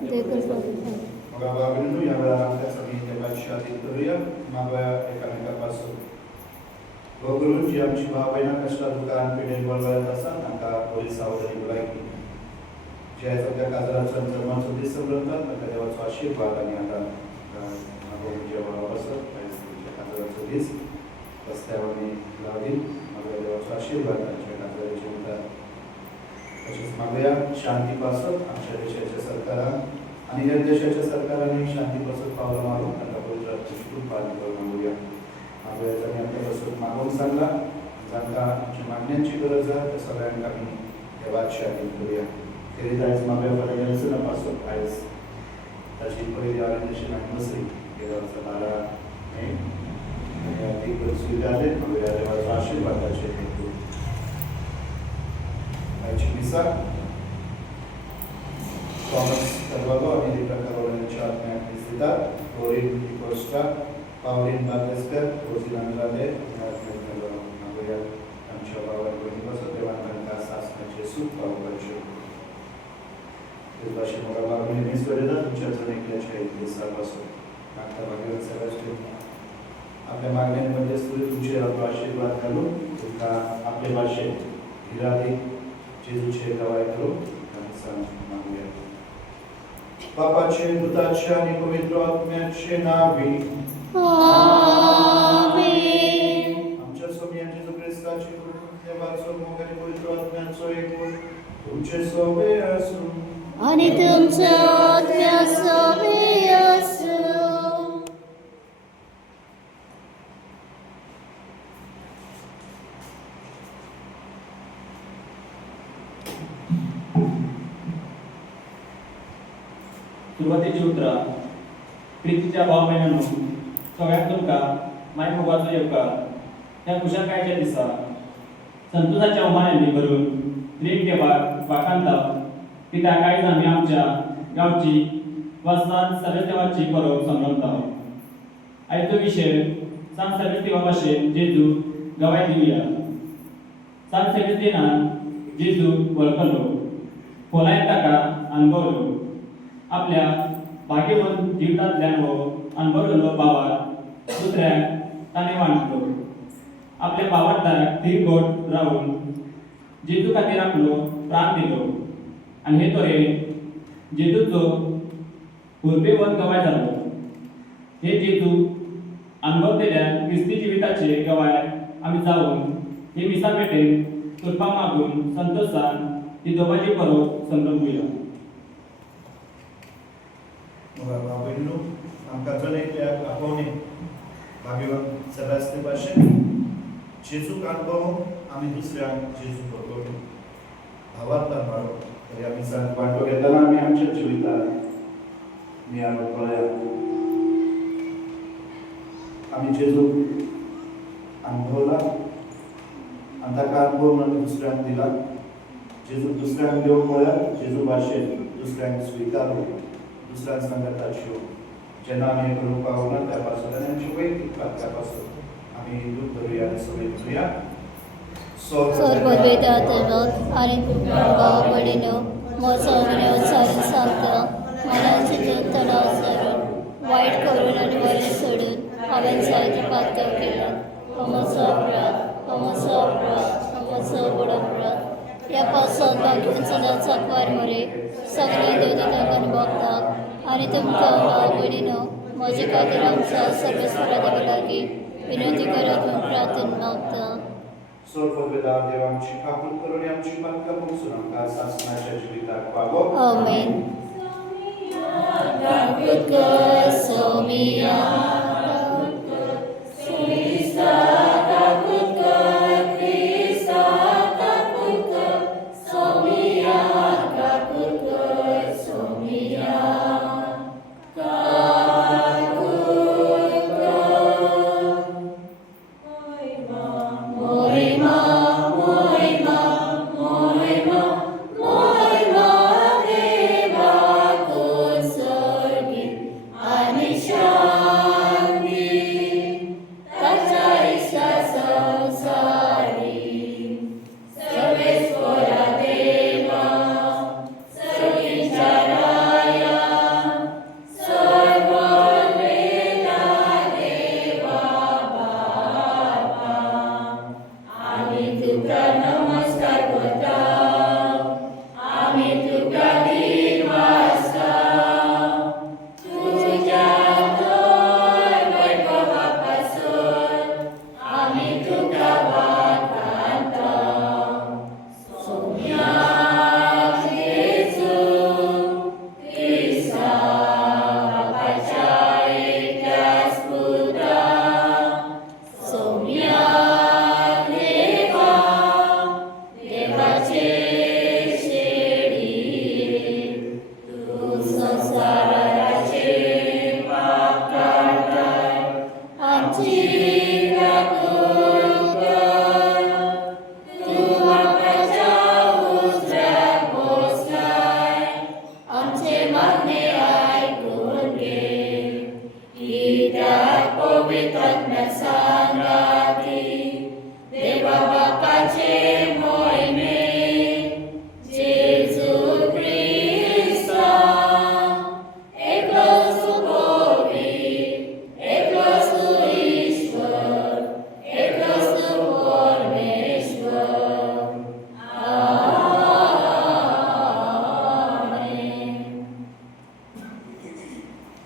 मग बाबांनो या वेळा आमच्या देवाची आधी करूया मागोया एकामेकापासून वगळून जी आमची भाव बहिणा कष्टा दुकान पिढे बोलवत असतात तांकां बरी सावधानी भलायकी जे सगळ्या काजराचो जन्माचो दीस समजतात तांकां देवाचो आशीर्वाद आनी आतां मागोवन जे बरोबर काजराचो दीस रस्त्यावरनी लावली मागोया देवाचो आशीर्वाद तांच्या काजराचे उरतात तशेंच मागोया शांती पासत आमच्या देशाच्या सरकारान आनी हेर देशाच्या सरकारांनी शांती पासत पावलां मारून तांकां पवित्र आत्म्याची पालन करून मागोया मागोया तांणी आमच्या पासत मागोवंक सांगला जांकां आमच्या मागण्यांची गरज आसा त्या सगळ्यांक आमी देवाची आदी करूया तरी आयज मागोया फाल्यां येल्सना पासत आयज ताची पयली ऑर्गनायजेशन एनिवर्सरी गेल्या वर्सा 12 मे आनी अदीक सुविधाले मागोया देवाचो आशीर्वाद ताचेर हेतू आयची दिसा थॉमस करवालो आणि रिटा करवालोच्या आत्म्याक दिसतात फ्लोरीन डिकोस्टा पावलीन बार्देसकर रोजी लांद्राले आत्म्याक करवालो मागोया आमच्या भावाक भयणी पासत देवान तांकां सासणाचें सूख पावोवपाचें तेच भाशेन म्हाका बाबा मिस करिता तुमच्या जण एकल्याच्या एक दिसा पासून तांकां भाग्यवान सेबॅस्टियन आपल्या मागण्यांमध्ये सुरू तुमचे आशीर्वाद घालून तुमकां आपले भाशेन इरादीक जेजूचे गवाय करून आमी मागूया बापाचे पुताचे आणि पवित्र आत्म्याचे नावी आमेन आमच्या स्वामी जेजू ख्रिस्ताचे देवाचो मोग आणि पवित्र आत्म्याचो एकूण तुमचे सोबे असो आणि तुमच्या आत्म्या सोबे असो सुरुवातीची उतरां प्रितीच्या भाव बहिणांनो सगळ्यांक तुमकां माय मोगाचो येवकार त्या कुशाकायच्या दिसा संतोषाच्या उमान्यांनी भरून रीण घेवपाक वाखाणतात कित्याक आयज आमी आमच्या गांवची वस्ताद सर्वेस्तेवाची परब संभ्रमतात आयचो विशय सांत सर्वेस्तेवा भाशेन जेजू गवाय दिवया सांत सेबेस्तिनान जेजू वळखलो खोलायेन ताका अनुभवलो आपल्या भाग्यवंत जिवितांतल्यान हो अनुभवलेलो भावाक दुसऱ्याक ताणें वांटलो आपल्या भावार्थाक तीर गोट रावन जेजू खातीर आपलो प्राण दिलो आनी हे तरेन जेजूचो हुर्बेवंत गवाय जालो हे जेजू अनुभवलेल्या क्रिस्ती जिविताचे गवाय आमी जावन हे मिसा पेटेन कृपा मागून संतोषान ती दोबाची परब संभ्रमूया बाबांनो आमकां जण एकल्याक आपोवणे भाग्यवान सेबॅस्तियन भाशेन जेजूक अनुभव आमी दुसऱ्यांक जेजू पळोवंक भावार्थान वाडो तरी आमी सांग वांटो घेतना आमी आमच्या जिवितांत नियाळ पळया आमी जेजूक अनुभवला आनी ताका अनुभव आमी दुसऱ्यांक दिला जेजू दुसऱ्यांक देव म्हळ्यार जेजू भाशेन दुसऱ्यांक स्विकारलो दुसऱ्या संगताच्यो जेन्ना आमी हे करूंक पावना त्या पासून आनी आमची वैयक्तीक त्या पासून आमी दूख धरुया आनी सगळी करुया सोर्बोद्वेता तेवत आनी भाव भयणीनो म्हजो अभिनय सारून सांगता मनाचे जीव तणाव सारून वायट करून आनी बरें सोडून हांवें जायते पातळ केल्यात हो म्हजो व्हड अपराध ह्या पावसांत भाग्यवान सदांच सांकवार मरे सगळे देवतांक भोगताक आनी तुमकां भाव भयणीनो म्हजे खातीर आमच्या सर्वेस्वरा लागीं विनंती करत म्हूण प्रार्थना मागता सोर्बोद्वेता देव आमची काकूट करून आमची पातकां पळसून आमकां सासणाच्या जिविताक पावो आमेन काकूट कर सोमिया Anisha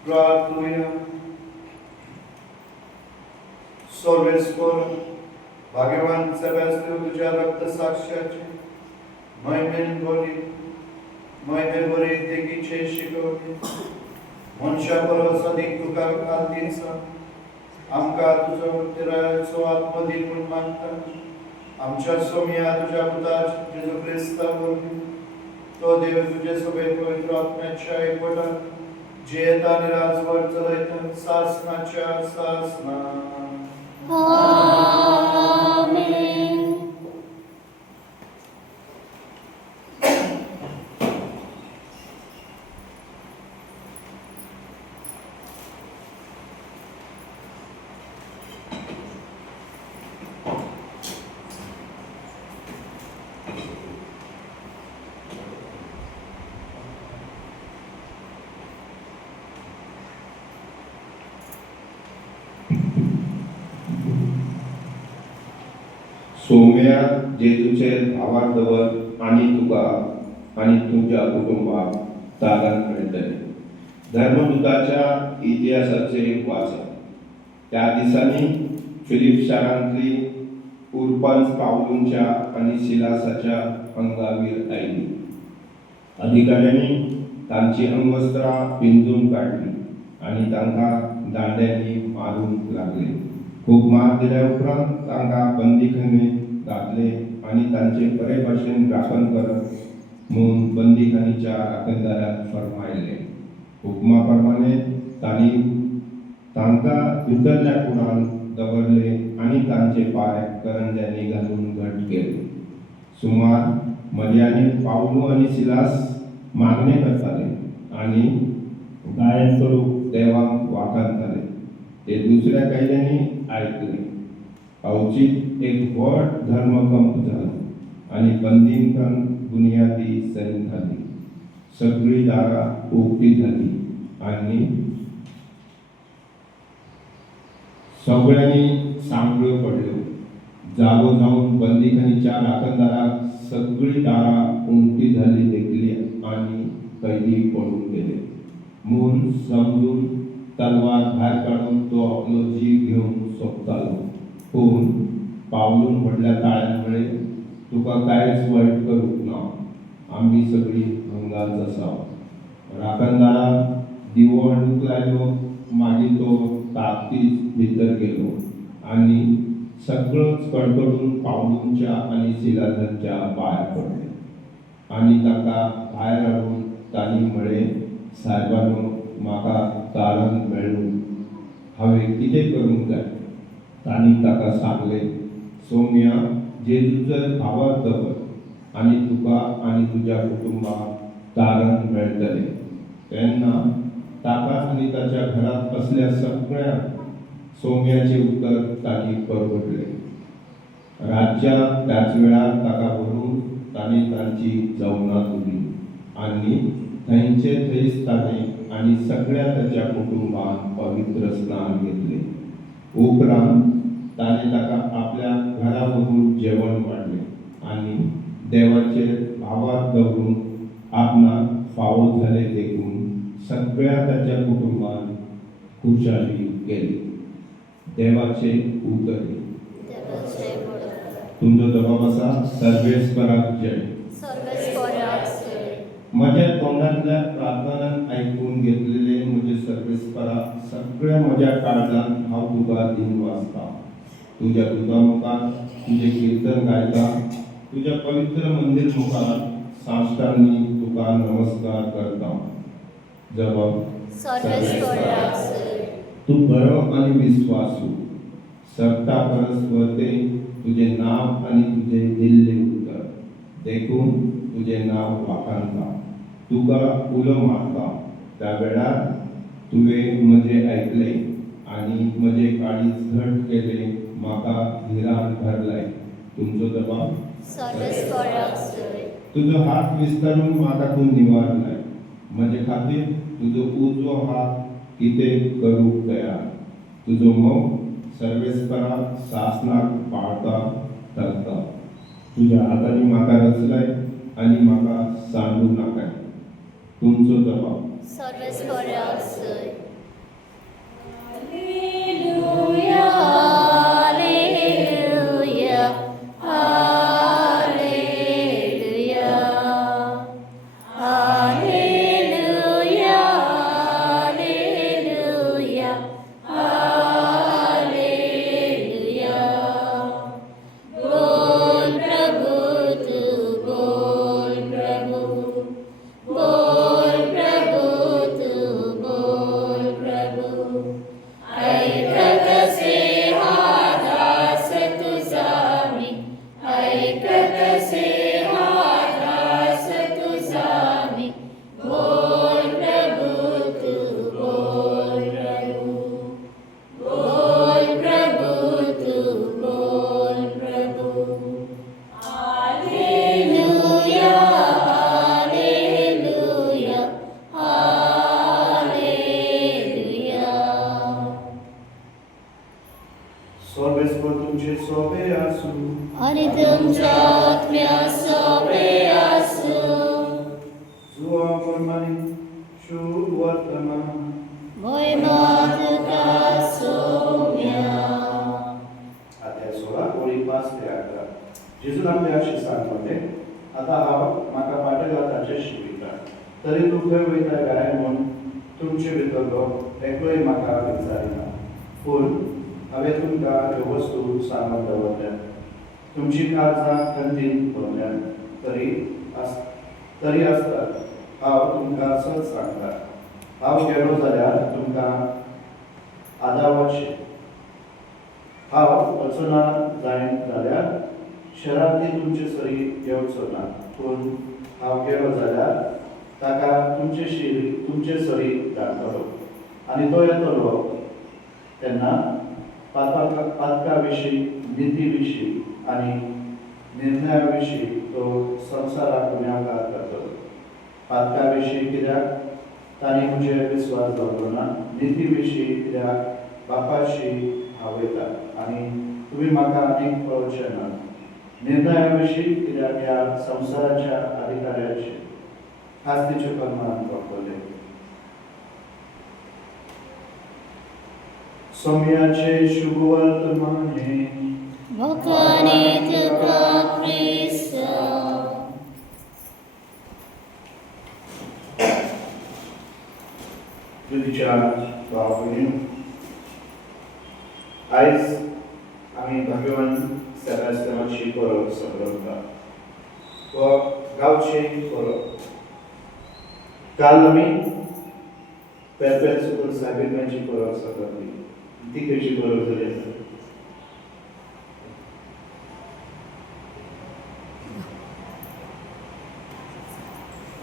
प्रार्थूया. सोवेस्पोर भाग्यवान सेबॅस्टियन तुझ्या रक्त साक्ष्याचे महिमेन बरे देगीचे शिकवले मनशा परस अधिक तुका कालतीचा आमकां तुजो उतरायचो आत्मो दी म्हूण मागता. आमच्या सोम्या तुझ्या पुता जेजू क्रिस्ता वरवीं तो देव तुजे सगळे पवित्र आत्म्याच्या एकवटात जे येता आनी राजवर चलयता सासणाच्या सासना. आमेन. सोम्या जेजूचे भावार्दवर आणि तुका आणि तुमच्या कुटुंबाक तारण मेळटले. धर्मदूताच्या इतिहासाचे वाचन. त्या दिसांनी फिलिप शारांतली उर्पांस पावलूंच्या आणि सिलासाच्या अंगावीर आयली. अधिकाऱ्यांनी तांची अंगवस्त्रां पिंजून काढली आणि तांकां दांड्यांनी मारूंक लागले. खूप मार दिल्या उपरांत तांकां बंदीखान्यात घातले आणि तांचे बरे भाशेन राखण करप म्हणून बंदीखान्याच्या राखणदाराक फर्मायले. हुकमा प्रमाणे तांकां भितरल्या कुणान दवरले आणि तांचे पाय करंज्यांनी घालून घट केले. सुमार मर्यादीन पावलू आणि सिलास मागणे करताले आणि गायन करूंक देवाक वाखाणताले. ते दुसऱ्या कैद्यांनी ऐकले. अवचित एक व्हड धर्मकंप जालो आणि बंदीखान बुनियादी सैन झाली. सगळी दारां उक्ती झाली आणि सगळ्यांनी सांगळ्यो पडल्यो. जागो जावन बंदीखान्याच्या राखणदाराक सगळी दारां उक्ती झाली देखली आणि कैदी पळून गेले म्हूण समजून तलवार भायर काडून तो आपलो जीव घेवंक सोदतालो. पूण पावलून व्हडल्या ताळ्यांमुळे तुका कांयच वायट करूंक ना. आमी सगळीं हंगाच आसा. राखणदारान दिवो हाडूंक लायलो. मागीर तो ताकतीच भितर गेलो आणि सगळोच कडकडून पावलूंच्या आणि सिलासाच्या पांयार पडले आणि ताका भायर हाडून तांणी म्हळें, साहेबानो, म्हाका तारण मेळ्ळूं. हांवें कितें करूंक जाय? तांणी ताका सांगलें, सोम्या, जेजूचो भावार दवर आनी तुका आनी तुज्या कुटुंबाक तारण मेळटलें. तेन्ना ताका आनी ताच्या घरांत असल्या सगळ्यांक सोम्याचें उतर तांणी परगटलें. राज्याक त्याच वेळार ताका व्हरून तांणी तांची जवनां दिली आणि थंयचे थंयच ताणें आनी सगळ्या ताच्या कुटुंबान पवित्र स्नान घेतले. उपरांत ताणें ताका आपल्या घरा व्हरून जेवण वाडलें आणि देवाचेर भावार दवरून आपणाक फावो जाले देखून सगळ्या ताच्या कुटुंबान खुशाली केली. देवाचे उतर. तुमचो जबाब आसा, सर्वेस्पराक जय. म्हज्या तोंडांतल्या प्रार्थनान आयकून घेतलेले म्हजे सर्वेस्परा, सगळ्या म्हज्या काळजांत हांव तुका दिन वाचता. तुज्या दुता मुखार तुजें किर्तन गायता. तुज्या पवित्र मंदीर मुखार साश्टांनी तुका नमस्कार करता. जबाब. तूं बरो आनी विस्वासू. सप्ता परस वर्ते तुजें नांव आनी तुजें दिल्लें उतर देखून तुजें नांव वाखाणता. तुका उलो मारता. त्या वेळार तुवें म्हजें आयकलें आनी म्हजें काळीज घट केलें. म्हाका धिराण भरलाय. तुमचो जबाब. तुजो हात विस्तारून म्हाका तूं निवारलाय. म्हजे खातीर तुजो उजवो हात कितें करूंक तयार. तुजो मोग सर्वेस्पराक सासणाक पाळता धरता. तुज्या हातांनी म्हाका रचलाय आनी म्हाका सांडूं नाकाय. तुमचो जबाब. तुमचे सोबे आसू आणि तुमच्या आत्म्या सोबे आसू. जुआ प्रमाणे शुभ वर्तमान महिमा तुका सोम्या. अध्याय 16 ओळी 5 ते 11. जेजून आमच्या शिष्याक म्हणले, आता हांव म्हाका पाठयला ताचे शिकयता. तरी तूं खंय वयता काय म्हूण तुमचे भितरलो एकलोय म्हाका विचारिना. पूण हांवें तुमकां ह्यो वस्तू सांगून दवरल्यात. तुमची काळजां खंतीन भरल्यात. तरी आसतात हांव तुमकां सच सांगता, हांव गेलो जाल्यार तुमकां आदावचें. हांव वचना जायन जाल्यार शरांती तुमचे सरी येवचो ना. पूण हांव गेलो जाल्यार ताका तुमचे सरी धाडटलो. आनी तो येतलो तेन्ना पातका विशीं, निती विशीं आनी निर्णया विशीं तो संवसाराक गुन्यांवकार करतलो. पातका विशीं कित्याक तांणी म्हजेर विस्वास दवरलो ना. निती विशीं कित्याक बापाशी हांव वयता आनी तुमी म्हाका आनीक पळोवचे ना. निर्णया विशीं कित्याक ह्या संवसाराच्या अधिकाऱ्याचे आस्तीचे फर्मान पडटले. सोम्याचे शुभ वर्तमाने भोकाने तुका ख्रिस्त. तुझ्या भाव भयणीं, आयज आमी भगवान सेबास्टियानाची परब संभ्रमता. हो गांवची परब. काल आमी पेरपेल सायबीणाची परब संभ्रमली. ती खंयची परब जाली आसा?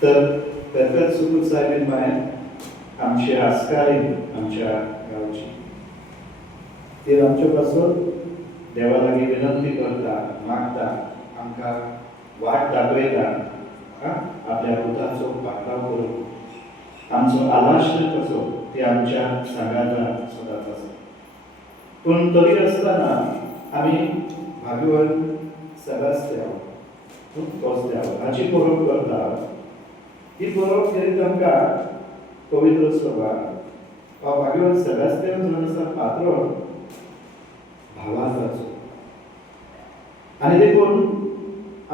तर पेरपेल सुकूल सायबीण भायर आमची आस्कारी आमच्या गांवची, ती आमचे पासून देवा लागीं विनंती करता, मागता, आमकां वाट दाखयता आपल्या पुताचो पाटलाव करून. आमचो आलाश्य कसो ती आमच्या सांगाता सदांच आसा. पूण तरी आसतना आमी भागवन सेबास्टियान हाची परब करता. ही परब करीत आमकां पवित्र सभा भागवन सेबास्टियान जो आसा पात्रो भावाचो. आनी देखून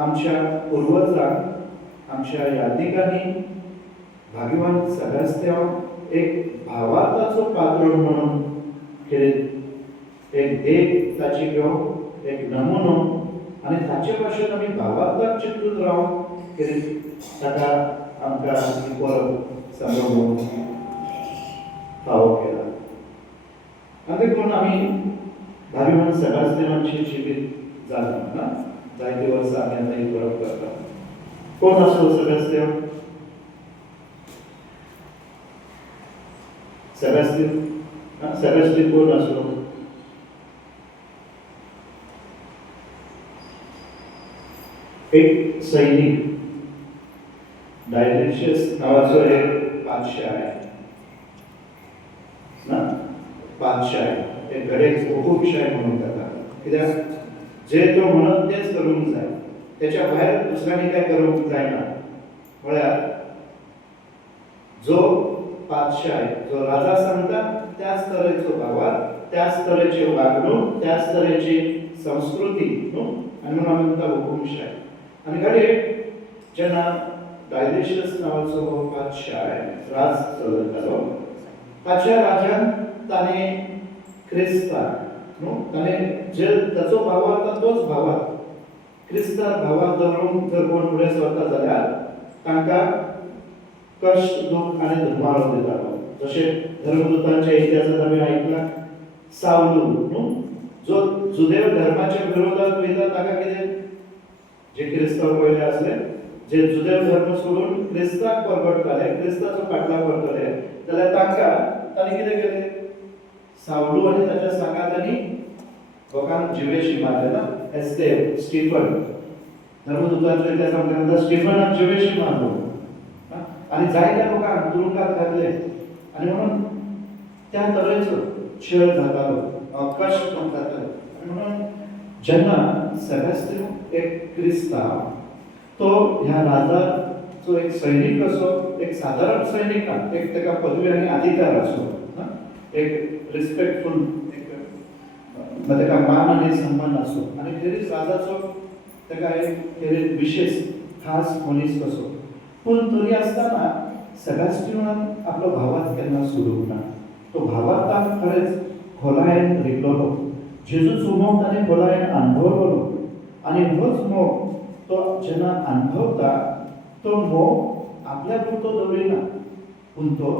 आमच्या पुर्वजांक आमच्या यादिकांनी भागवान सेबास्टियान एक भावाचो पात्र म्हणून केले. एक देख ताची घेवन एक नमुनो आनी ताचे भाशेन आमी भावार्थाक चिंतून रावन केले. ताका आमकां ही परब संभ्रमूंक फावो केला. आनी देखून आमी भागवान सेबास्टियानाची जिवीत जाता ना. जायती वर्सां आमी आतां ही परब करता. कोण आसलो सेबास्टियान? सेबास्टियान कोण आसलो? एक सैनिक, डायलिशियस नावाचो एक पादशाह ना. पादशाह एक घडये हुकूमशाही म्हणून जाता. कित्याक जे तो म्हणत तेच करूंक जाय. त्याच्या भायर दुसऱ्यांनी काय करूंक जायना. म्हळ्यार जो पादशाह जो राजा सांगता त्याच तरेचो वावर, त्याच तरेची वागणूक, त्याच तरेची संस्कृती आनी म्हणून आमी म्हणटा हुकूमशाही. आनी घडये जेन्ना डायलिशियस नावाचो पादशाह राज चलयतालो, ताच्या राज्यान ताणें क्रिस्तांक ताणें जे ताचो भाव आसा तोच भावाक क्रिस्तांव भावाक दवरून जर कोण फुडें सरता जाल्यार तांकां कश्ट, दूख आनी धुमाळो दितालो. जशें धर्मदुतांच्या इतिहासांत आमी आयकलां सावलू जो जुदेव धर्माच्या विरोधात वयता ताका कितें जे क्रिस्तांव पयले आसले जे जुदेव धर्म सोडून क्रिस्तांक परगटताले, क्रिस्ताचो फाटलाव करतले जाल्यार तांणी कितें केलें? सावलू आनी ताच्या सांगात्यांनी लोकांक जिवेशी मारले ना. स्टीफन धर्मदुतांच्या इतिहास आमकां स्टीफनाक जिवेशी मारलो आनी जायत्या लोकांक तुरुंगात घातले. आनी म्हणून त्या तरेचो छळ जातालो, कश्ट जाताले. आनी म्हणून जेन्ना सेबॅस्टियन एक क्रिस्ताव तो ह्या राजाचो एक सैनीक असो, एक साधारण सैनीक ना, एक तेका पदवी आनी अधिकार असो, एक रिस्पेक्टफुल तेका मान आनी सन्मान असो आनी खेरीज राजाचो तेका एक खेरीज विशेष खास मनीस कसो. पूण तरी आसतना सेबॅस्टियनान आपलो भावार्थ केन्ना सोडूंक ना. तो भावार्थान खरेंच खोलायेन रिगलोलो. जेजूचो मोग ताणें खोलायेन अणभवलो आनी होच मोग तो जेन्ना अणभवता तो मोग आपल्या पुरतो दवरिना, पूण तो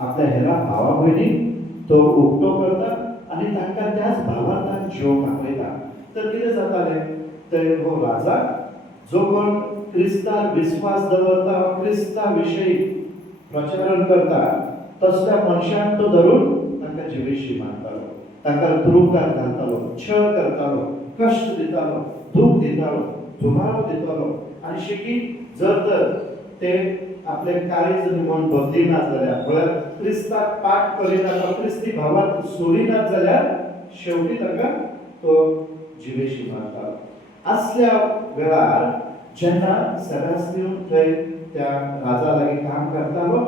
आपल्या हेरा भावा भयणीक तो उक्तो करता आनी तांकां त्याच भावार्थान जिवंक आपयता. तर कितें जातालें तर हो राजा जो कोण क्रिस्तार विश्वास दवरता, क्रिस्ता विशयी प्रचारण करता, तसल्या मनशांक तो धरून तांकां जिवेशी मारतालो, तांकां तुरुंगात घालतालो, छळ करतालो, कश्ट दितालो, दूख दितालो, धुमाळो दितालो. आनी शिकी जर तर ते आपले काळीज निमून बदलिनात जाल्यार, म्हळ्यार क्रिस्ताक पाठ करिनात, क्रिस्ती भावार्थ सोडिनात जाल्यार शेवटी तांकां तो जिवेशी मारतालो. असल्या वेळार जेन्ना सेबॅस्टियन थंय त्या राजा लागीं काम करतालो,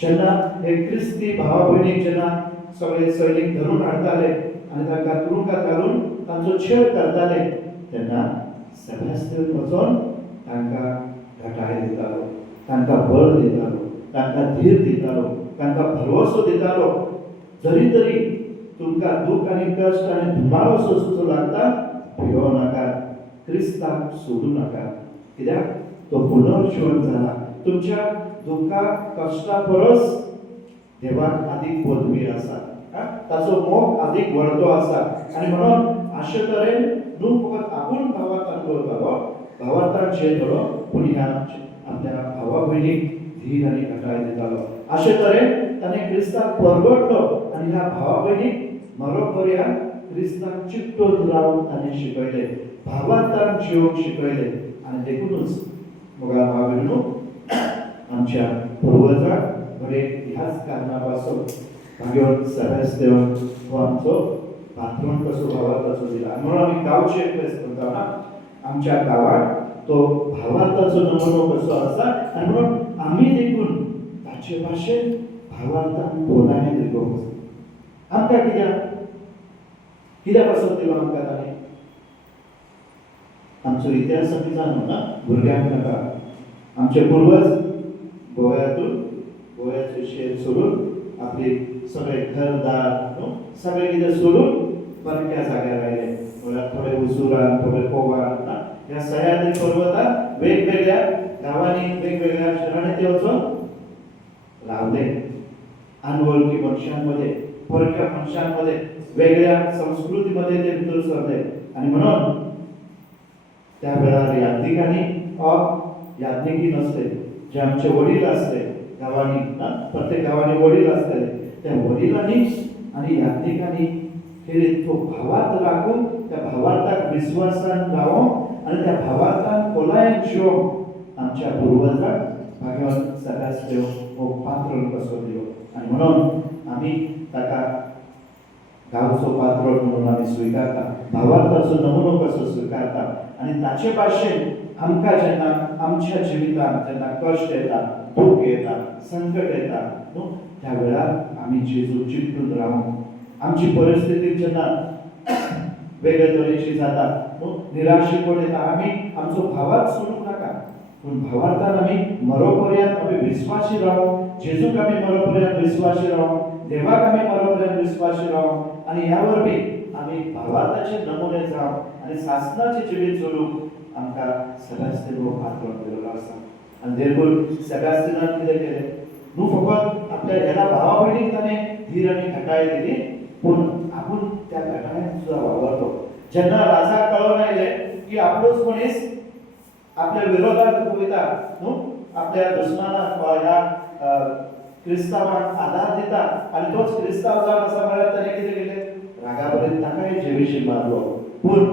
जेन्ना हे क्रिस्ती भावा भयणीक जेन्ना सगळे सैनीक धरून हाडटाले आनी तांकां तुरुंगात घालून तांचो छळ करताले, तेन्ना सेबॅस्टियन वचोन तांकां घटाय दितालो, तांकां बळ दितालो, तांकां धीर दितालो, तांकां भरवसो दितालो. जरी तरी तुमकां दूख आनी कश्ट आनी धुमाळो सोंसचो लागता, भियो नाका, क्रिस्ताक सोडू नाका, कित्याक तो पुनर्जीवन जाला. तुमच्या दुखा कश्टा परस देवाक अधिक पदवी आसा, ताचो मोग अधिक व्हडलो आसा. आनी म्हणून अशे तरेन न्हू फकत आपूण भावार्थान दवरतालो, भावार्थान जियेतलो, पूण ह्या आपल्या भावा भयणीक धीर आनी घटाय दितालो. अशे तरेन ताणें क्रिस्ताक परगटलो आनी ह्या भावा भयणीक मरो पर्यंत क्रिस्ताक चिकटून रावन ताणें शिकयलें, भावार्थान जिवंक शिकयलें. आनी देखूनच मोगा भाव भयणो, आमच्या पुर्वजांक बरे ह्याच कारणां पासून भाग्यवान सेबॅस्टियन हो आमचो पात्रोन कसो भावार्थाचो दिला. म्हणून आमी गांवचे फेस्त करता ना, आमच्या गांवांत तो भावार्थाचो नमुनो कसो आसा आनी म्हणून आमी देखून ताचे भाशेन भावार्थान बोलायन दिवंक जाय. आमकां कित्याक पासून दिलो आमकां ताणें? आमचो इतिहास आमी जाणू ना, भुरग्यांक नाका. आमचे पुर्वज गोंयाचो शेर सोडून आपली सगळे घरदार सगळे कितें सोडून परक्या जाग्यार आयले. म्हळ्यार थोडे उसुरान, थोडे कोवान, ह्या सह्याद्री पर्वताक वेगवेगळ्या गांवांनी, वेगवेगळ्या शहरांनी ते वचून रावले. अनवळखी मनशांमध्ये, परक्या मनशांमध्ये, वेगळ्या संस्कृतीमध्ये ते भितर सरले. आनी म्हणून त्या वेळार यात्रिकांनी यात्रिकी नसले, जे आमचे वडील असले गांवांनी, प्रत्येक गांवांनी वडील असतले, त्या वडिलांनी आनी यात्रिकांनी खेरीत तो भावार्थ राखून त्या भावार्थाक विश्वासान रावोंक आनी त्या भावार्थान खोलायेन जिवोंक आमच्या पुर्वजांक भाग्यवान सेबॅस्टियन हो पात्रोन कसो दिलो. आनी म्हणून आमी ताका गांवचो पात्रोन म्हणून आमी स्विकारता, भावार्थाचो नमुनो कसो स्विकारता. आनी ताचे भाशेन आमकां जेन्ना आमच्या जिवितांत जेन्ना कश्ट येता, दूख येता, संकट येता न्हू, त्या वेळार आमी जेजू चिंतून रावूंक, आमची परिस्थिती जेन्ना वेगळे तरेची जाता न्हू, निराशेपण येता, आमी आमचो भावार्थ सोडूंक नाका, पूण भावार्थान आमी मरो पर्यंत आमी विश्वासी रावोंक, जेजूक आमी मरो पर्यंत विश्वासी रावोंक, देवाक आमी मरो पर्यंत विश्वासी रावोंक. आनी ह्या वरवीं आमी भावार्थाचे नमुने जावंक आनी सासणाचें जिवीत जगूंक आमकां सेबॅस्टियन हो पात्रोन दिल्लो आसा. आनी देरगून सेबॅस्टियनान कितें केलें न्हू, फकत आपल्या ह्या भावा भयणीक ताणें धीर आनी घटाय दिली, पूण आपूण त्या घटायेन सुद्दां वावरलो. जेन्ना राजाक कळोन आयलें की आपलोच मनीस आपल्या विरोधात वयता न्हू, आपल्या दुस्मानाक ह्या क्रिस्तावांक आदार दिता आनी तोच क्रिस्ताव जावन आसा म्हळ्यार ताणें कितें केलें, रागापर्यंत ताकाय जिवेशी मारलो. पूण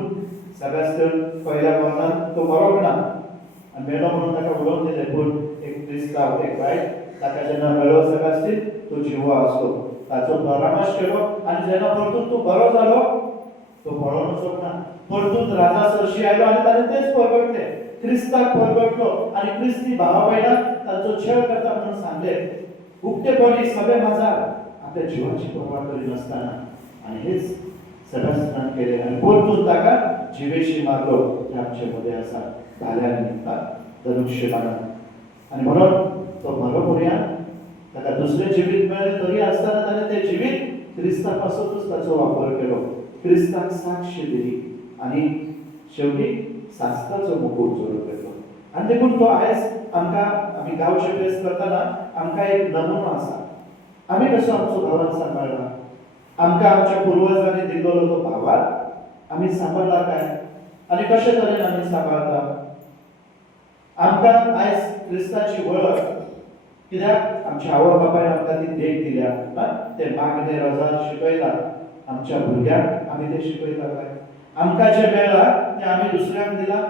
सेबॅस्टियन पयल्या वरान तो मरोंक ना आनी मेलो म्हणून ताका उडोवन दिलें. पूण एक क्रिस्ताव, एक वायट, ताका जेन्ना मेळ्ळो सेबॅस्टियन तो जिवो आसलो, ताचो परामर्श केलो आनी जेन्ना परतून तो बरो जालो तो पळोवन वचप ना. परतून राजा सरशी आयलो आनी ताणें तेच परगटले. क्रिस्ताक परगटलो आनी क्रिस्ती भावा भयणांक तांचो छळ करता म्हणून सांगले. उक्तेपणी सगळे माझार आपल्या जिवाची पर्वा करिनासतना आनी हेच सेबास्टियानान केले आनी परतून ताका जिवेशी मारलो. हे आमचे मध्ये आसा धाल्या निमतान धनुष्यबाणान. आनी म्हणून तो बरो पुर्यान ताका दुसरें जिवीत मेळ्ळें तरी आसतना ताणें तें जिवीत क्रिस्ता पासूनच ताचो वापर केलो. क्रिस्ताक साक्ष दिली आनी शेवटी सास्ताचो मुकुट जोडून घेतलो. आनी देखून तो आयज आमकां आमी गांवचे प्रेस करतना आमकां एक नमुनो आसा. आमी कसो आमचो भावाक सांबाळटा. आमकां आमच्या पुर्वजांनी दिल्लो तो भावाक आमी सांबाळटा काय आनी कशे तरेन आमी सांबाळटा. आमकां आयज क्रिस्ताची वळख कित्याक आमच्या आवय बापायन आमकां ती देख दिल्या. ते मागणे रजात शिकयता आमच्या भुरग्यांक आमी ते शिकयता काय. आमकां जे मेळ्ळा ते आमी दुसऱ्यांक दिला.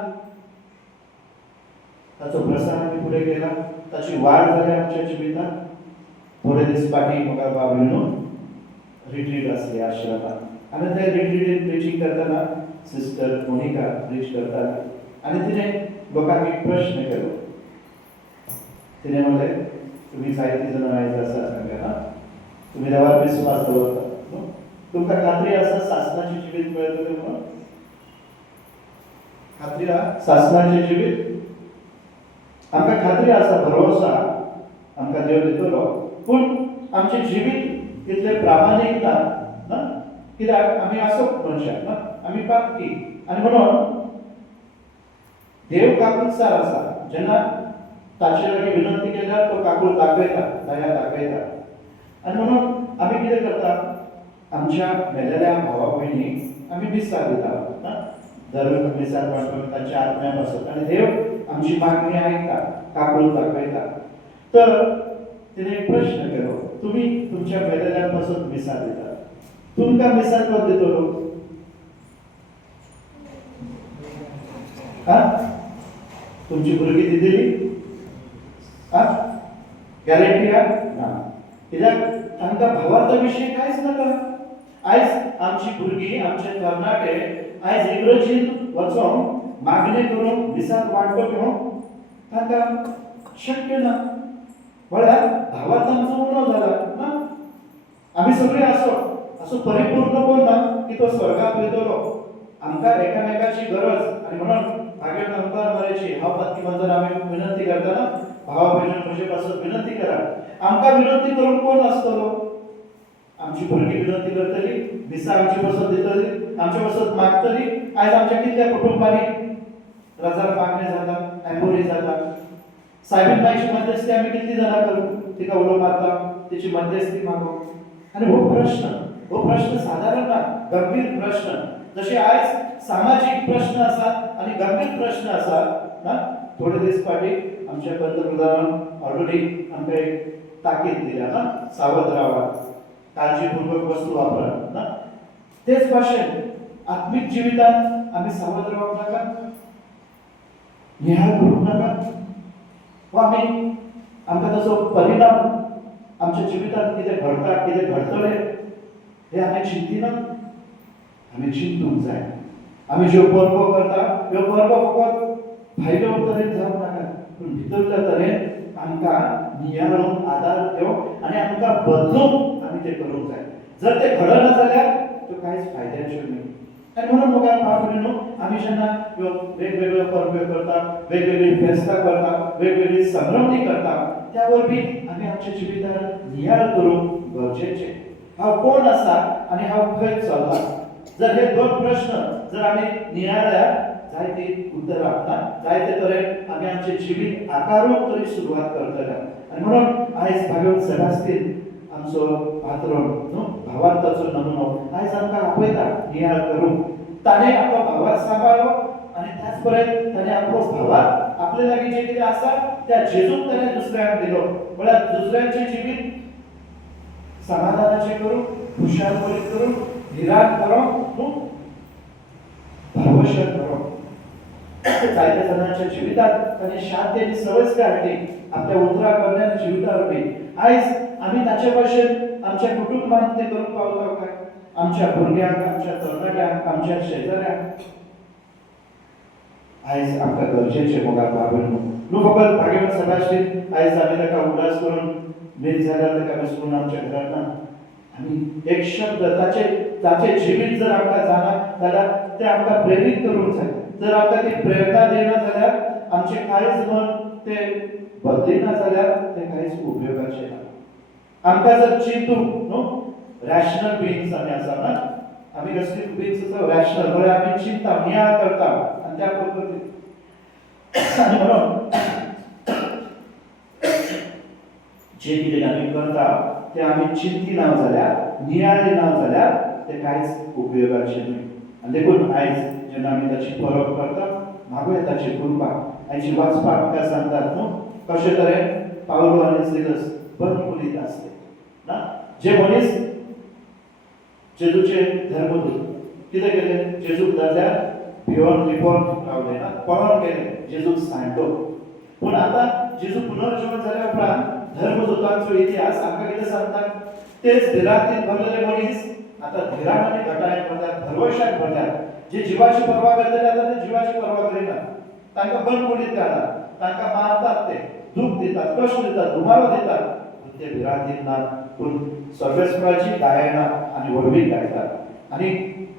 ताचो प्रसार आमी फुडें केला. ताची वाड जाली आमच्या जिवितांत. थोडे दीस फाटीं म्हाका बाबलीनो रिट्रीट आसली आश्रमांत आनी ते रिट्रीटीन प्रिचींग करतना सिस्टर मोनिका प्रीच करताली आनी तिणें लोकांक एक प्रश्न केलो. तिणें म्हणलें तुम्ही जायती जाणां आयज आसात हांगा. तुम्ही देवार विस्वास दवरतात. तुमकां खात्री आसा सासणाचें जिवीत मेळटलें म्हणून. खात्री आहा सासणाचें जिवीत. आमकां खात्री आसा भरोसा आमकां देव दितलो. पूण आमचें जिवीत इतलें प्रामाणीक ना. कित्याक आमी आसोप मनशाक ना. आमी पापी आनी म्हणून देव काकूटसार आसा. जेन्ना ताचे लागीं विनंती केल्यार तो काकूट दाखयता दया दाखयता. आनी म्हणून आमी कितें करता आमच्या मेलेल्या भावा भयणीक आमी मिसाक दिता. दर मिसाक वांटून तांच्या आत्म्याक बसत आनी देव आमची मागणी आयकता काकूट दाखयता. तर तिणें एक प्रश्न केलो. तुमी तुमच्या मेलेल्याक पासून मिसा दिता. तुमकां मिसा कोण दितलो. तुमची भुरगीं दितली. गॅरंटी आहा ना. कित्याक तांकां भावार्था विशीं कांयच नाका. आयज आमची भुरगीं आमचे तरणाटे आयज इग्रजींत वचोन मागणी करून मिसाक वांटो घेवंक तांकां शक्य ना. म्हळ्यार भावार्थ आमचो उणो जाला ना. आमी सगळीं असो परिपूर्ण कोण ना की तो स्वर्गाक वयतलो. आमकां एकामेकाची गरज आनी म्हणून भाग्य नंबर मरेची हांव पत्नी मंजर आमी विनंती करतना भावा भयण म्हजे पासून विनंती करा. आमकां विनंती करून कोण आसतलो. आमची भुरगीं विनंती करतली. मिसा आमची पासून दितली. आमचे पासून मागतली. आयज आमच्या कितल्या कुटुंबांनी रजार मागणे जातात एम्बोरी जातात. सायबीन बाईची मध्यस्थी आमी कितली जाणां करूं. तिका उलो मारता तिची मध्यस्थी मागो. आनी हो प्रश्न साधारण ना. गंभीर प्रश्न. जशे आयज सामाजिक प्रश्न आसात आनी गंभीर प्रश्न आसात ना. थोडे दीस फाटीं आमच्या पंतप्रधानान ऑलरेडी आमकां एक ताकीद दिल्या ना. सावध रावा. काळजीपूर्वक वस्तू वापरात ना. तेच भाशेन आत्मीक जिवितांत आमी सावध रावंक नाका. नियाळ करूंक नाका. वा आमी आमकां ताचो परिणाम आमच्या जिवितांत कितें घडटा कितें घडतलें हे आमी चिंतिनात. आमी चिंतूंक जाय. आमी ज्यो परबो करता ह्यो परबो फकत भायल्या तरेन जावंक नाका पूण भितरल्या तरेन आमकां नियाळून आदार घेवंक आनी आमकां बदलूंक आमी तें करूंक जाय. जर तें घडना जाल्यार त्यो कांयच फायद्याच्यो न्ही. आनी म्हणून मोगाळ पावले न्हू आमी जेन्ना ह्यो वेगवेगळ्यो परबो करता वेगवेगळी फेस्तां करता वेगवेगळी संभ्रमणी करता त्या वरवीं आमी आमच्या जिवितांत नियाळ करूंक गरजेचें. हांव कोण आसा आनी हांव खंय चलतां. जर हे दोन प्रश्न जर आमी नियाळ्यार जायती उतरां ना जायते तरेन आमी आमचें जिवीत आकारूंक तरी सुरवात करतले. आनी म्हणून आयज भागवत सेबास्तीन आमचो पात्रोन न्हू भावार्थाचो नमुनो आयज आमकां आपयता नियाळ करूंक. ताणें आपलो भावाक सांबाळ्ळो आनी त्याच परेन ताणें आपलो भावाक आपले लागीं जें कितें आसा त्या जेजूक ताणें दुसऱ्यांक दिलो. म्हळ्यार दुसऱ्यांचें जिवीत समाधानाचें करूंक खुशालपणीत करूंक निराश करूंक न्हू भरवशें करूंक. जायत्या जाणांच्या जिवितांत ताणें शांती आनी सवय हाडली आपल्या उतरां कडल्यान जिविता वरवीं. आयज आमी ताचे भाशेन आमच्या कुटुंबात ते करूंक पावता काय? आमच्या भुरग्यांक, आमच्या तरणाट्यांक, आमच्या शेजाऱ्यांक आयज आमकां गरजेचे मोगाल भावण न्हू फकत भाग्यवान सभाशील आयज आमी ताका उदास करून मीत जाल्यार ताका विसरून आमच्या घरांत ना आमी एक शब्द ताचे जिवीत जर आमकां जाणा जाल्यार ते आमकां प्रेरीत करूंक जाय जर आमकां ती प्रेरणा दिना जाल्यार आमचे कांयच मन ते बदलिना जाल्यार ते कांयच उपयोगाचे ना आमकां जर चिंतूंक न्हू रॅशनल बिंग्स आमी आसा ना आमी कसली बिंग्स आसा रॅशनल बरें आमी चिंतता नियाळ करता आनी त्या पद्दतीन आनी म्हणून जे कितें आमी करता ते आमी चिंती ना जाल्यार नियाळी ना जाल्यार ते कांयच उपयोगाचे न्हय आनी देखून आयज जेन्ना आमी ताची परब करता मागूया ताची कृपा आयची वाचपाक आमकां सांगतात न्हू कशे तरेन पावलो आनी सिलस बंद कुलीत आसले ना जे मनीस जेजूचे धर्मदूत कितें केलें जेजूक धरल्यार भिवून लिपोवन रावले ना पळोवन गेले जेजूक सांडलो पूण आतां जेजू पुनर्जीवन जाल्या उपरांत धर्मदूतांचो इतिहास आमकां कितें सांगता तेच धिरांतीन भरलेले मनीस आतां धिराण आनी घटायेन भरल्यात भरवशान भरल्यात जे जिवाची पर्वा करतले आतां ते जिवाची पर्वा करिनात तांकां बंद कुलीत घालतात तांकां मारतात ते दूख दितात कश्ट दितात धुमारो दितात पूण ते भिरांतीन नात पूण सर्वेस्पराची गायनां आनी वरवीक गायतात आनी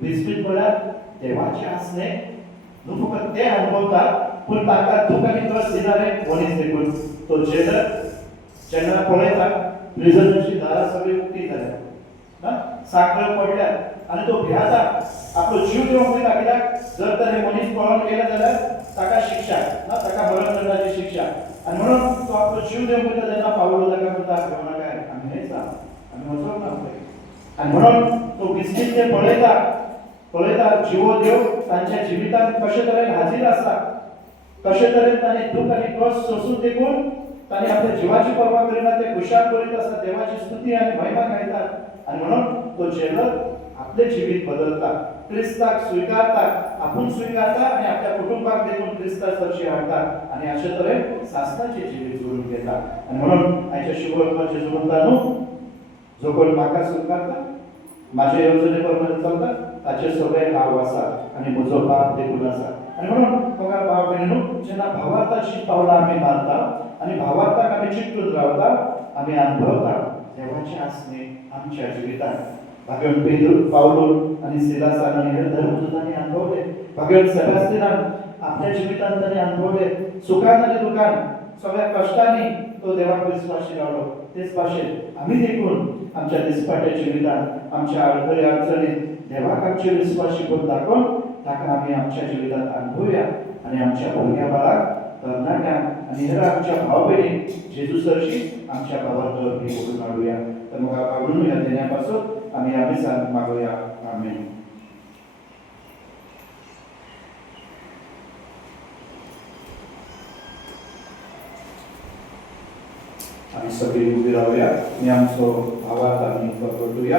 बिस्मीत म्हळ्यार देवाचे आसने न्हू फकत ते अनुभवतात पूण तांकां दूख आनी कश्ट दिनारे मनीस देखून तो जेलर जेन्ना पळयता प्रिझनरची दारां सगळी उक्ती जाल्यात ना सांखळ पडल्यात आनी तो भियाता आपलो जीव दिवंक वयता कित्याक जर तर हे मनीस पळोवन गेले जाल्यार ताका शिक्षा ना ताका मरणदंडाची शिक्षा आनी म्हणून तो आपलो जीव दिवंक वयता जेन्ना पावलो ताका म्हणटा घेवं नाका आमी न्हयच आमी वचोंक ना पळय आनी म्हणून तो बिस्कीट ते पळयता जिवो देव तांच्या जिवितांत कशे तरेन हाजीर आसा कशे तरेन तांणी दूख आनी कश्ट सोंसून देखून तांणी आपल्या जिवाची पर्वा करिना ते खुशाल करीत आसा देवाची स्तुती आनी महिमा गायतात आनी म्हणून तो जेलर आपले जिवीत बदलता क्रिस्ताक स्वीकारता आपूण स्वीकारता आनी आपल्या कुटुंबाक देखून क्रिस्ता सरशी हाडटा आनी अशे तरेन सासणाचे जिवीत जोडून घेता आनी म्हणून आयच्या शुभवर्तमान जेजू म्हणटा न्हू जो कोण म्हाका स्वीकारता माझ्या येवजणे प्रमाणे चलता ताचे सगळे हांव आसा आनी म्हजो बाप देखून आसा आनी म्हणून बघा भाव भयणीनो जेन्ना भावार्थाची पावलां आमी मारता आनी भावार्थाक आमी चिंतून रावता आमी अनुभवता देवाचे आसने आमच्या जिवितांत भाग्यवान पेद्रू पावलो आनी सिलासान आनी हेर धर्मदूतांनी अनुभवले भाग्यवान सेबास्तिनान आपल्या जिवितांत तांणी अनुभवले सुखान आनी दुखान सगळ्या कश्टांनी तो देवाक विस्वासी रावलो तेच भाशेन आमी देखून आमच्या दिसपाट्या जिवितांत आमच्या अडखळी अडचणींत देवाक आमचे विस्वासी कोण दाखोवन ताका आमी आमच्या जिवितांत अनुभवया आनी आमच्या भुरग्या बाळाक तरणाट्यांक आनी हेर आमच्या भाव भयणीक जेजू सरशी आमच्या भावार्थावर भी करून हाडुया तर मग आवडून ह्या देण्या पासून आमी आमिसान मागोया आमेन आमी सगळी उबी रावया आनी आमचो भावार्थ आमी करतुया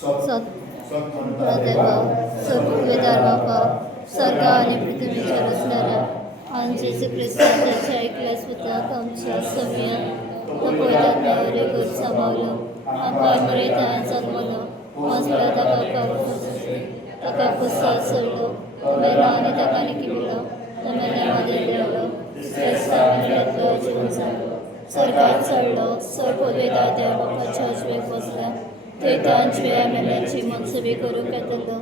सत म्हणटा देवा सगळेदार बापा स्वर्ग आनी पृथ्वीचेर असणाऱ्या आनी जेजू क्रिस्ताच्या एकल्याच पुत्राक आमच्या सगळ्यांक तो पयल्यात्म्यावरी घर सांबाळलो आमकां मरयता जल्मलो वाचला ताका कावून ताका कुसार चडलो तो मेला आनी ताका निकिमिलो तो मेल्या मदें देवलो तिसऱ्या जिवन जालो स्वर्गांत चडलो चड पदवेदार देव बापाच्या उजवेक बसला थंय तांच्या मेल्यांची मनसुबी करूंक येतलो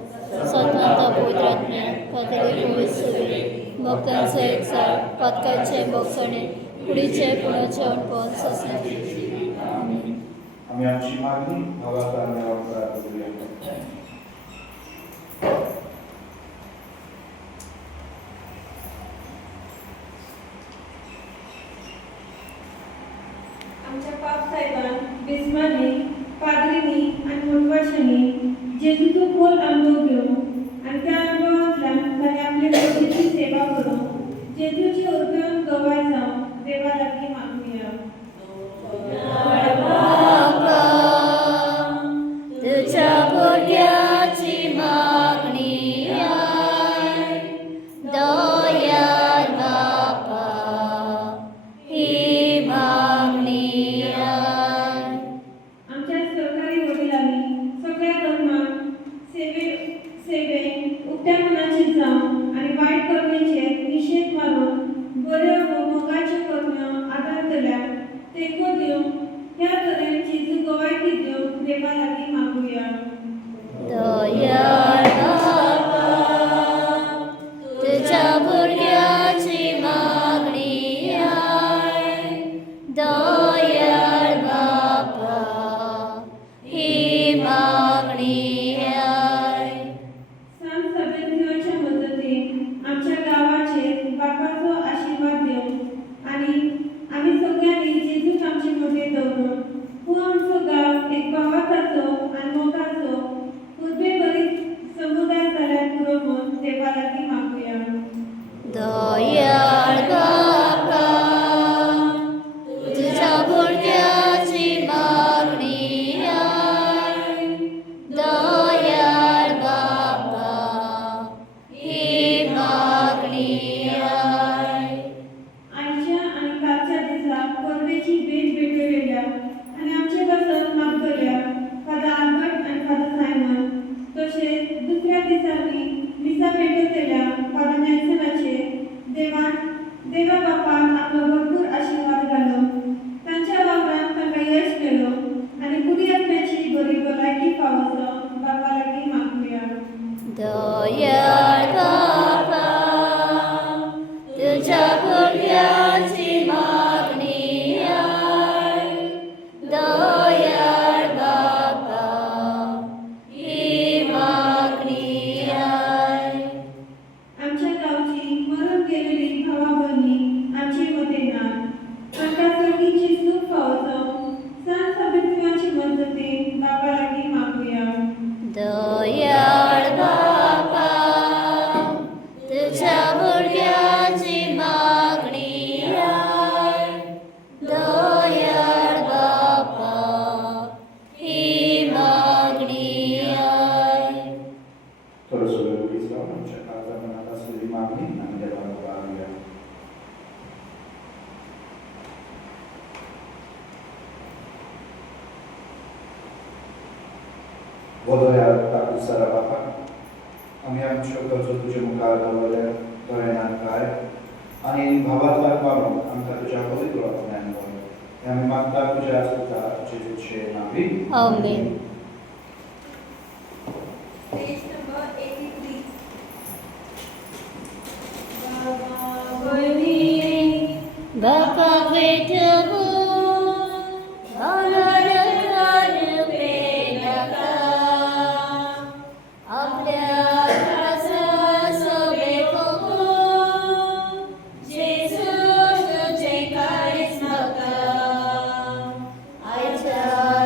सतनांता पवित्र आत्म्यान कातली पवित्र सगळी भक्तांचो एकचार पातकांचे भोगसणे कुडीचे पुण्याचे अणपण सोंसण्याची आमी आमची मागणी भावार्थ आनी अवतार करूया आमच्या पाप साहेबान बिस्मानी पाद्रीनी आणि मुनवाशांनी जेजूचो खोल अनुभव घेवन आणि त्या अनुभवांतल्यान ताणें आपले प्रभूची सेवा करून जेजूची उर्गान गवाय जावन देवा लागीं मागुया तुझ्या भुरग्याची मागणी आय दयाळ बापा ही मागणी आय वगोया ताकू सारा बापा आम्ही आमच्या कर्ज तुझे मुखार दवरले दोळ्यान काय आणि भावातला पारो आमकां तुझ्या पवित्र आत्म्यान भर हे आमी मागता तुझ्या सुद्धा जेजूचे नावी आमेन. Page number 83. Bhavani बापा भेटवू आनंदान पेनका आपल्या सोबे बघू जेजू तुझे काळीज म्हाका आयच्या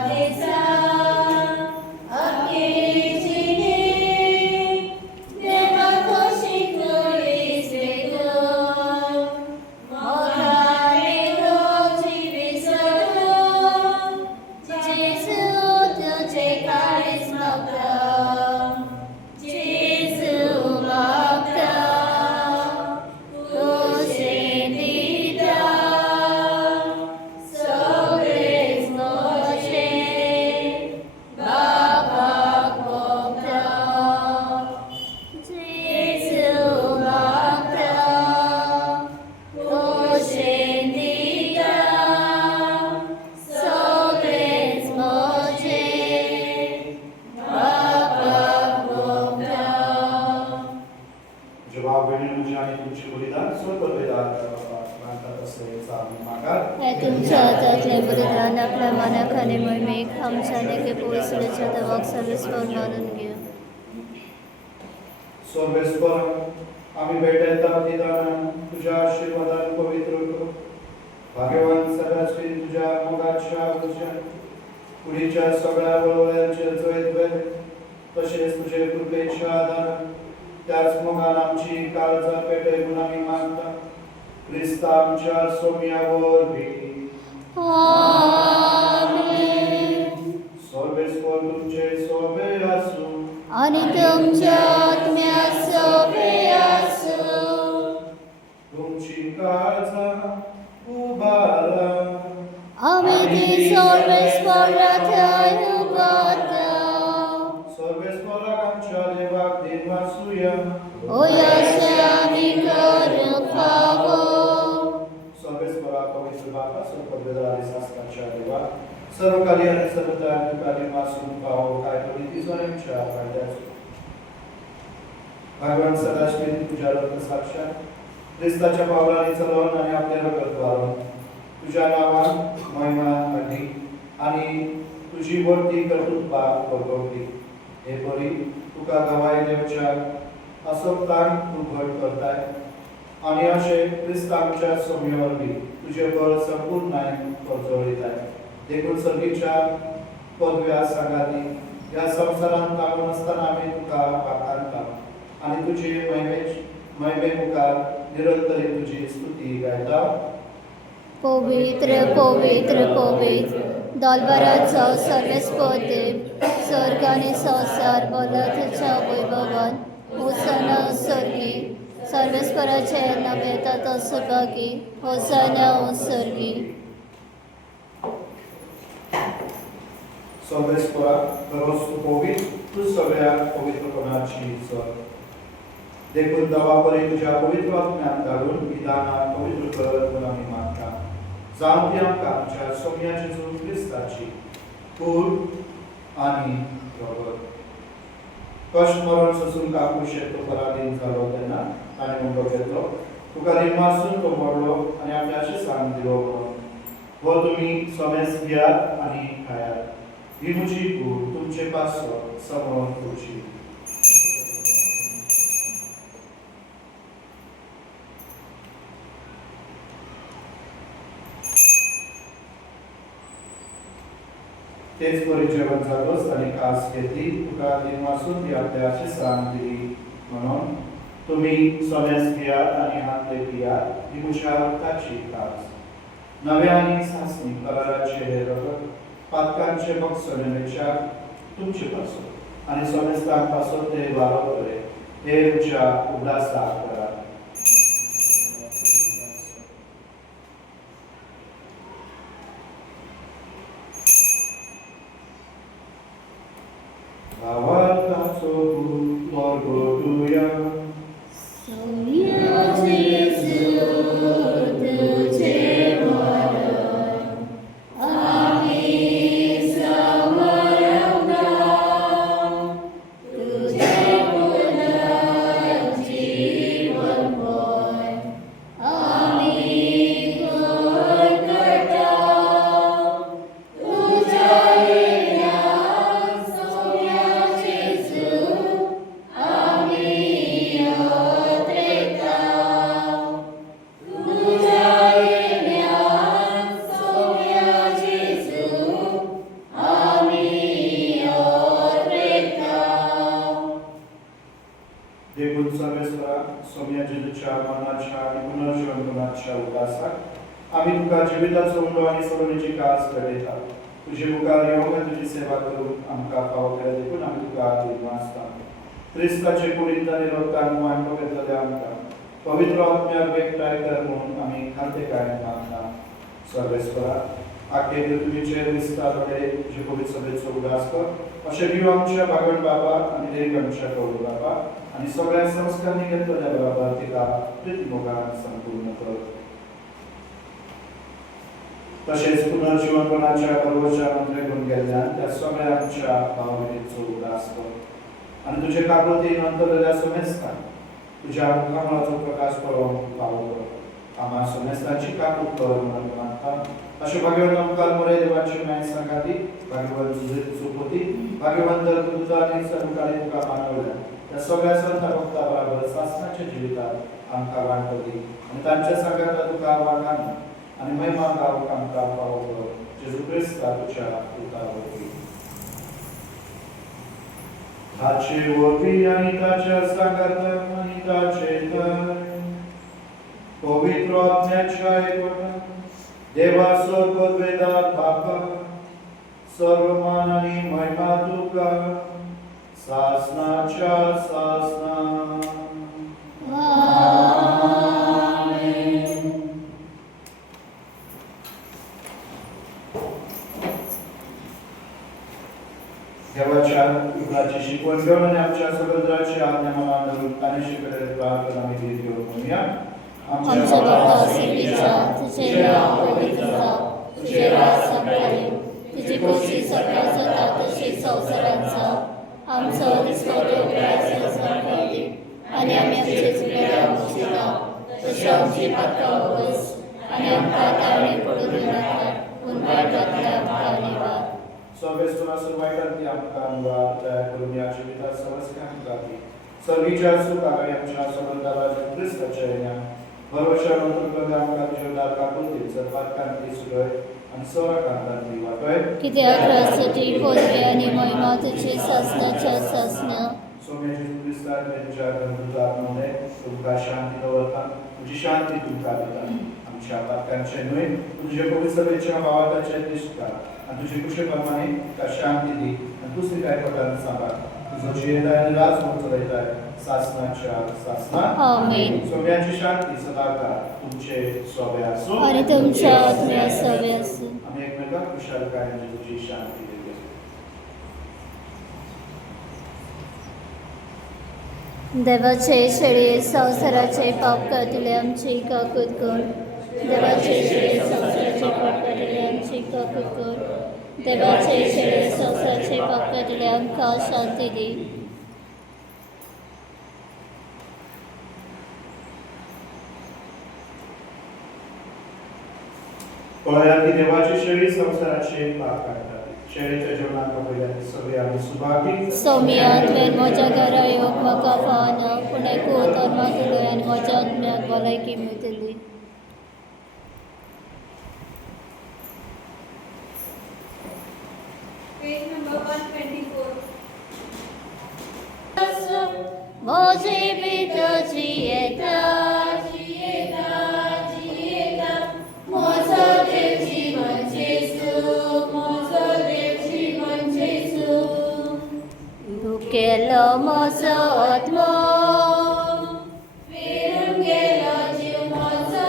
दिसा आमगे जिणे देवा कशी कळीस वेगळो मोठाले लोची विसरू जेजू तुझे काळीज म्हाका जेजू म्हाका तुझे दिता सगळेच म्हजे बापाक भोगता जेजू म्हाका तुझे दिता सगळेच म्हजे बापाक भोगता. जवाब वेळी म्हणजे आणि तुमची बलिदान स्वर्ग वेदात मानतात असे आम्ही मागाल हे तुमच्या हातातले बलिदान आपल्या मनाखाने महिमेक आमच्या नेके पोचल्याच्या दवाक सर्वेस्वर मानून घेऊ. सर्वेस्वर आम्ही भेटायचा निदान तुझ्या आशीर्वादात पवित्र करू भाग्यवान सदाची तुझ्या मोगाच्या वचन पुढीच्या सगळ्या वळवळ्यांचे जैत वेळ तसेच तुझे कृपेच्या आधार त्याच मोगान आमची काळजा पेटे म्हणून आम्ही मागता ख्रिस्ता आमच्या सोम्यावर भी आमेन. सर्वेस्वर तुमचे सोबे असू आणि तुमच्या आत्म्या सोबे असो. तुमची काळजा उभारा आम्ही ती सर्वेस्वरात उभारता. सर्वेस्वराक आमच्या देवाक देव वासूया ओयाचे आम्ही करू खावो. सर्वेस्वराक पवित्र बापा सर्ववेदारी शास्त्राच्या देवा सर्व कार्य आणि सर्व कार्य वासून पाहो काय करी स्वयंच्या फायद्याचो भगवान सदाशिव तुझ्या रक्त साक्षात ख्रिस्ताच्या पावलांनी चलवून आणि आपल्या रगतद्वारे तुझ्या नावान महिमा हाडली आणि तुझी वर्ती कर्तृत्वा भोगवली हे परी तुका गवाय देवच्या असोक्तान तू घट करताय आणि अशे ख्रिस्तांच्या सोम्यावरली तुझे बळ संपूर्ण परजवळीताय देखून सर्गीच्या पदव्या सांगाती या संसारात लागून असताना आम्ही तुका वाखाणता आणि तुझे महिमे मुखार निरंतरी तुझी स्तुती गायता. पवित्र पवित्र पवित्र दलबराचो सर्वेस्पर देव स्वर्ग आणि संसार बोला तुझ्या वैभवान होसाना सर्गी सर्वेस्पराचे नवे येतात सुभागी होसाना सर्गी. सर्वेस्परा दररोज तू पवित्र तू सगळ्या पवित्रपणाची सर देखून दवापरी तुझ्या पवित्र आत्म्यात धाडून विधानात पवित्र कर म्हणून आम्ही मागता जाऊन ती आमकां आमच्या सोम्याची जून ख्रिस्ताची कूड आणि रगत कष्ट मरण सोसून काकू शेतो पराधीन झालो तेन्ना ताणें मुंडो घेतलो तुका रिमासून तो मोडलो आणि आपल्याशी सांग दिलो म्हणून हो तुम्ही सोमेस घेयात आणि खायात ही म्हजी कूड तुमचे पासो समोर तुझी. तेच परी जेवण जातोच आणि कास घेतली तुका दिनवासून ती आपल्याशी सांग दिली म्हणून तुम्ही सोम्यास घेयात आणि हातले पियात ही म्हज्या रक्ताची कास नवे आणि सासणी कराराचे हे रगत पातकांचे बक्षणेच्या तुमचे पासो आणि सोमेस्तांपासून ते वारो करे हे तुमच्या उल्हासा करा. भावार्थाचो मोर्गो तुया सौम्य जेजू तुझे वरण आम्ही समर्पण तुझे पुनर्जीवन होय आम्ही करता तुझ्या येण्यास सौम्य जेजू आम्ही अत्रेता तुझ्या येण्यास सौम्य जेजू आम्ही अत्रेता देखून सर्वेस्वरा सौम्य जेजूच्या मरणाच्या आणि पुनर्जीवनाच्या उल्हासाक आम्ही तुका जिविताचो उंडो आणि सोडणीची कास घडयता तुझे मुखार येवंक तुझी सेवा करून आमकां फावो केल्या देखून आमी तुका दिवनासता क्रिस्ताचे कुडींत आनी रोगान मांडो घेतलेले आमकां पवित्र आत्म्याक एकठांय कर म्हणून आमी खातेकायेन मागता सर्वेस्वरा आख्खे पृथ्वीचेर दिसता थोडे तुजे पवित्र सभेचो उदास कर अशें दिव आमच्या भागवण बाबा आनी देव आमच्या कवळ बाबा आनी सगळ्या संस्कारांनी घेतलेल्या बरोबर तिका प्रितीमोगान संपूर्ण कर तशेंच पुनर्जीवनपणाच्या पर्वच्या मंत्रेकून गेल्ल्यान त्या सगळ्या आमच्या भावनेचो उदास कर आनी तुजे काकुळतीन अंतरलेल्या समेस्तांक तुज्या मुखामळाचो प्रकाश पळोवंक फावो कर आम्हा समेस्तांची काकूळ कर म्हणून मागता अशें भाग्यवान आमकां बरे देवाचे न्याय सांगाती भाग्यवान सुपती भाग्यवान दरकुता आनी सरुकाळी तुका मानवल्या त्या सगळ्या संत भक्ता बरोबर सासणाच्या जिवितांत आमकां वांटो दी आनी तांच्या सांगाता तुका वागान आनी महिमा गावंक आमकां फावो कर जेजू क्रिस्ता तुज्या पुता वरवीं ताचे वरवीं आनी ताच्या सांगाताक आनी ताचे तर पवित्र आत्म्याच्या एकवटान देवाचो पदवेदार थापा सर्व मान आनी महिमा तुका सासनाच्या सासना आमेन. देवाच्या युगाची शिकवण घेऊन आणि आमच्या सगळ्याची आज्ञा मनात धरून कानेशीकडे प्रार्थना आम्ही घेऊन म्हणूया आमच्या बाबा सिरीचा तुझे नाव पवित्र जाव तुझे राज संपले तुझी खुशी सगळ्या जाता तशी संसारांचा आमचो दिसतो प्रयास संपली आणि आम्ही आमचे चुकेला मुक्तिता तशी आमची पातळ बस आणि आमकां तारणे पडून नाका पूण वायटांतल्या आमकां निवार सर्वेश्वरा सर्वायकांती आमकां निवार दया करून या जिवितात सर्वस्कांत गाती सर्वीच्या सुखाकडे आमच्या सगळ्या क्रिस्ताच्या येण्यान भरवशा नंतर आमकां तुज्यो दार काकुलती सर्वात कांती सुरय आणि सोरा कांतांती वाटोय कित्याक रासटी पदवी आनी महिमा तुजी सासनाच्या सासना सौम्य जेजू क्रिस्ता तुझ्या गंधुतात्मने तुमकां शांती दवरता तुझी शांती तुमकां दिता आमच्या पातकांचे न्हय तुझे पवित्र सभेच्या भावाताचे दिश्टा आणि तुझे कुशे प्रमाणे तुका शांती दी आणि तुझी काय पदार्थ सांबाळ तुझो जियेताय आणि राज म्हणून चलयताय सासनाच्या सासना आमेन. सौम्याची शांती सदाकाळ तुमचे सोबे आसूं आणि तुमच्या आत्म्या सवे आसूं आम्ही एकमेकांक कुशलकाय म्हणजे तुझी शांती दिली देवाचे शेळये संसाराचे पाप कातिले आमची काकूत कर देवाचे शेळये संसाराचे पाप कातिले आमची काकूत कर देवाचे शेळये संसाराचे पाप कातिले आमकां शांती दी पळया ती देवाची शेळी संसाराचे पाप काढतात शेळीच्या जेवणाक पळया सगळे आमी सुभागी सौम्या तुवें म्हज्या घरा येवंक म्हाका फावना पूण एकू धर्मा केलोय आनी म्हज्या आत्म्याक भलायकी मेळटली Page number 124. म्हजी भितर जियेता म्हजो देव जीवन जेजू म्हजो देव जीवन जेजू भुकेलो म्हजो आत्मो वेरून गेलो जीव म्हजो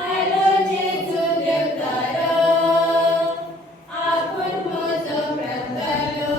आयलो जेजू देवकारो आपूण म्हजो प्राण घालो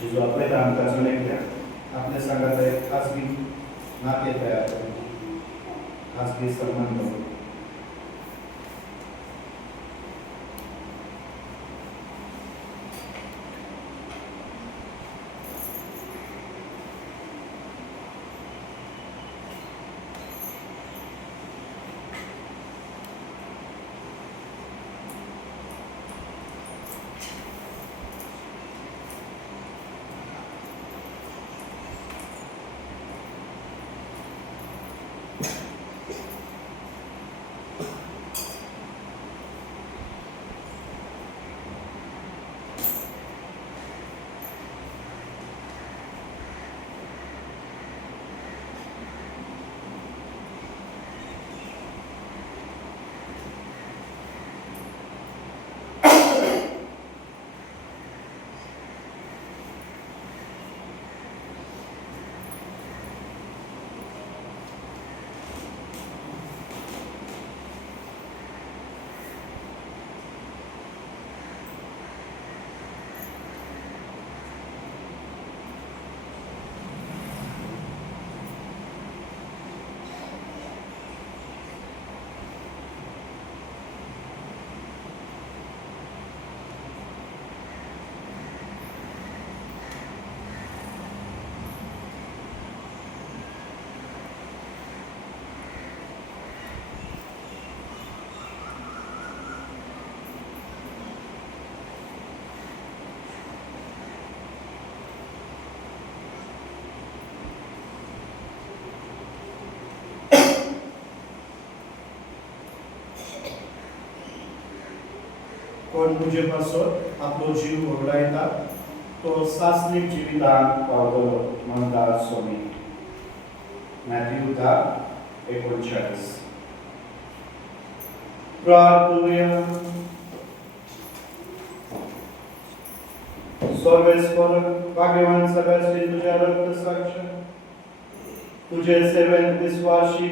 जेजू आपल्या आमकां चलयल्या आपल्या संघात एक खासगी नाते तयार करून खासगी संबंध कोण तुजे पासत आपलो जीव वगडायता तो सासनीक जिवितांत पावतलो म्हणटा स्वामी. मॅथ्यू 10:39. प्रार्थूया. सर्वेस्वर भाग्यवान सगळ्याची तुझ्या रक्त साक्ष तुझे सेवेंत विश्वासी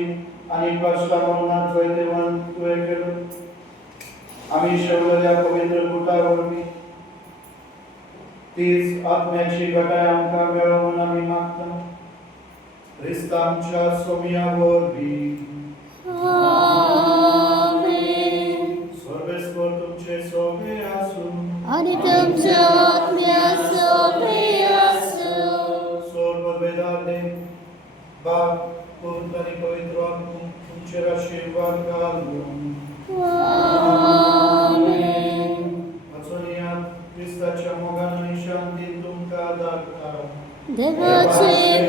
आणि कष्टामरणात जैतेवन तुवें केलं. आम्ही शेवलेल्या पवित्र गुटावरवी तीच आत्म्याची घटाय आमकां मेळो म्हणून आमी मागता. ख्रिस्त आमच्या सोमियावरवी. सर्वेस्वर तुमचे सोबे आसूं आणि तुमच्या आत्म्या सोबे आसूं. सोर पदवेदार बाप पूर्ण आणि पवित्र आत्मा तुमचेर आशीर्वाद घालून क्रिस्ताच्या मोगान आणि शांती तुमकां दाखता. देवाचे